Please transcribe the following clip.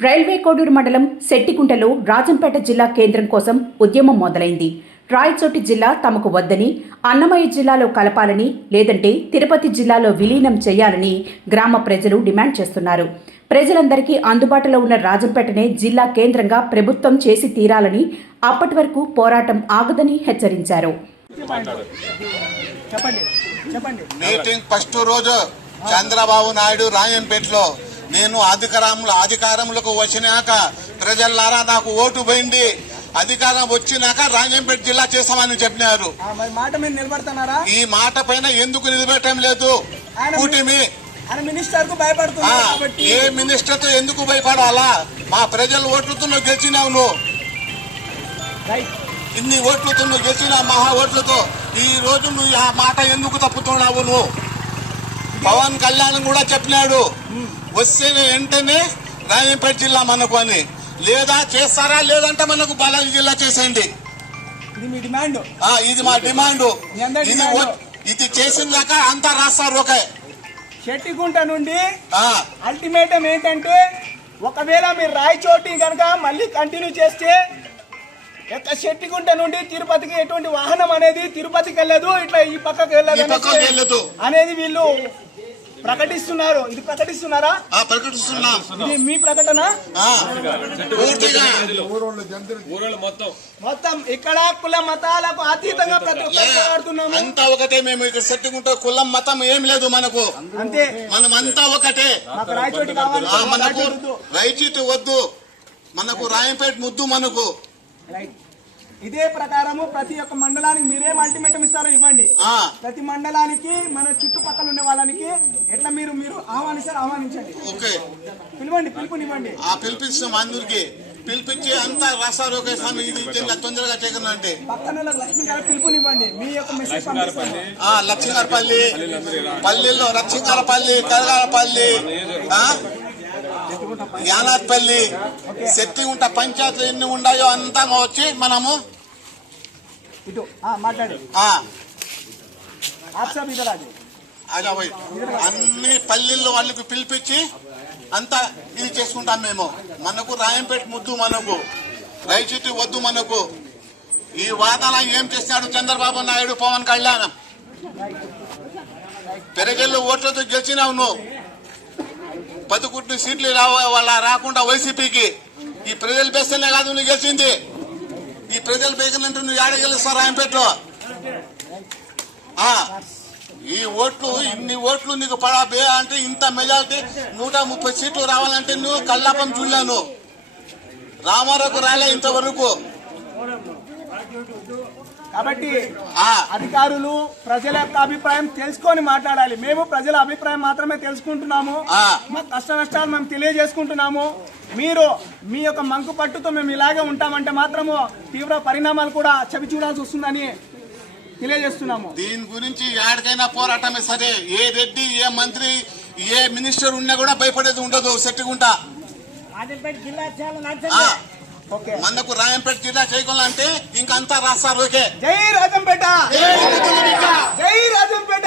Railway Koduru మండలం శెట్టికుంటలో రాజంపేట జిల్లా కేంద్రం కోసం ఉద్యమం మొదలైంది. రాయచోటి జిల్లా తమకు వద్దని అన్నమయ్య జిల్లాలో కలపాలని లేదంటే తిరుపతి జిల్లాలో విలీనం చేయాలని గ్రామ ప్రజలు డిమాండ్ చేస్తున్నారు. ప్రజలందరికీ అందుబాటులో ఉన్న రాజంపేటనే జిల్లా కేంద్రంగా ప్రభుత్వం చేసి తీరాలని అప్పటి వరకు పోరాటం ఆగదని హెచ్చరించారు. చెప్పండి చెప్పండి మీటింగ్ ఫస్ట్ రోజు చంద్రబాబు నాయుడు రాయంపేటలో నేను అధికారంలో అధికారంలోకి వచ్చినాక ప్రజలారా నాకు ఓటు పోయింది. అధికారం వచ్చినాక రాజంపేట జిల్లా చేస్తామని చెప్పినారు. ఈ మాట పైన ఎందుకు నిలబెట్టడం లేదు? కూటమి మినిస్టర్ ఏ మినిస్టర్తో ఎందుకు భయపడాలా? మా ప్రజలు ఓట్లతో నువ్వు గెలిచినావు నువ్వు. ఇన్ని ఓట్లతో నువ్వు గెలిచిన మహా ఓట్లతో ఈ రోజు నువ్వు ఆ మాట ఎందుకు తప్పుతున్నావు నువ్వు? పవన్ కళ్యాణ్ కూడా చెప్పినాడు. వస్తే వెంటనే రాజంపేట జిల్లా మనకు అని. లేదా చేస్తారా? లేదంటే మనకు బాలాజీ జిల్లా చేసేయండి. ఇది మీ డిమాండ్. ఇది ఇది ఇది చేసినాక అంతా రాస్తారు ఓకే. షెట్టిగుంట నుండి అల్టిమేటం ఏంటంటే ఒకవేళ మీరు రాయచోటి కనుక మళ్ళీ కంటిన్యూ చేస్తే యొక్క షెట్టిగుంట నుండి తిరుపతికి ఎటువంటి వాహనం అనేది తిరుపతికి వెళ్ళదు ఇట్లా ఈ పక్కకి వెళ్ళదు. అనేది వీళ్ళు ప్రకటిస్తున్నారు. ఇది ప్రకటిస్తున్నారా? ప్రకటిస్తున్నాం. ఇది మీ ప్రకటన? మొత్తం ఇక్కడ కుల మతాలకు అతీతంగా ప్రతి ఒక్కరు పోరాడుతున్నాము. అంతా ఒకటే మేము ఇక్కడ సెట్టుకుంటే కులం మతం ఏం లేదు మనకు. అంతే. మనం అంతా ఒకటే. మనకు రాయచోటి వద్దు. రైచిట్ వద్దు. మనకు రాయంపేట ముద్దు మనకు. రైట్. ఇదే ప్రకారము ప్రతి ఒక్క మండలానికి మీరేం అల్టిమేటం ఇస్తారో ఇవ్వండి. ప్రతి మండలానికి మన చుట్టుపక్కల ఉండే వాళ్ళకి ఎట్లా మీరు మీరు ఆహ్వానిస్తారు ఆహ్వానించండి. ఓకే. పిలవండి పిలుపునివ్వండి. ఆ పిలిపిస్తాం అందరికి. పిలిపించి అంతా రాస్తారు ఒకే స్వామి ఇది తొందరగా చేయకుండా అంటే పక్కన లక్ష్మి గారు పిలుపునివ్వండి. మీ యొక్క మెసేజ్ ఆ లక్ష్మీగారపల్లి. కరగారపల్లి ఆ, యానాథ్పల్లి శక్తిగుంట పంచాయతీలు ఎన్ని ఉన్నాయో అంతా వచ్చి మనము ఇటు మాట్లాడు. అలా పోయి. అన్ని పల్లెల్లో వాళ్ళకి పిలిపించి అంతా ఇది చేసుకుంటాం మేము. మనకు రాయంపేట ముద్దు మనకు. రైచిట్టు వద్దు మనకు. ఈ వాదన ఏం చేసినాడు చంద్రబాబు నాయుడు పవన్ కళ్యాణ్? పెరగల్లు ఓట్లతో గెలిచినావు నువ్వు. పదకొండు సీట్లు రావ వాళ్ళ రాకుండా వైసీపీకి. ఈ ప్రజలు బెస్తనే కాదు నువ్వు గెలిచింది. ఈ ప్రజలు బేకనంటూ నువ్వు ఏడ గెలుస్తావు రాయంపేటలో? ఈ ఓట్లు ఇన్ని ఓట్లు నీకు పడాబే అంటే ఇంత మెజారిటీ. నూట ముప్పై సీట్లు రావాలంటే నువ్వు కల్లాపం చూడలేను. రామారావుకు రాలే ఇంతవరకు. కాబట్టి ఆ, అధికారులు ప్రజల యొక్క అభిప్రాయం తెలుసుకొని మాట్లాడాలి. మేము ప్రజల అభిప్రాయం మాత్రమే తెలుసుకుంటున్నాము. మా కష్ట నష్టాలు మేము తెలియజేసుకుంటున్నాము. మీరు మీ యొక్క మంకు పట్టుతో మేము ఇలాగే ఉంటామంటే మాత్రము తీవ్ర పరిణామాలు కూడా చవి చూడాల్సి వస్తుందని తెలియజేస్తున్నాము. దీని గురించి ఎక్కడికైనా పోరాటమే సరే. ఏ రెడ్డి ఏ మంత్రి ఏ మినిస్టర్ ఉన్నా కూడా భయపడేది ఉండదు. సెట్టుకుంట మనకు రాయంపేట జిల్లా చేయగలంటే ఇంకంతా రాస్తారు. ఓకే. జై రాజంపేట. జై రాజంపేట.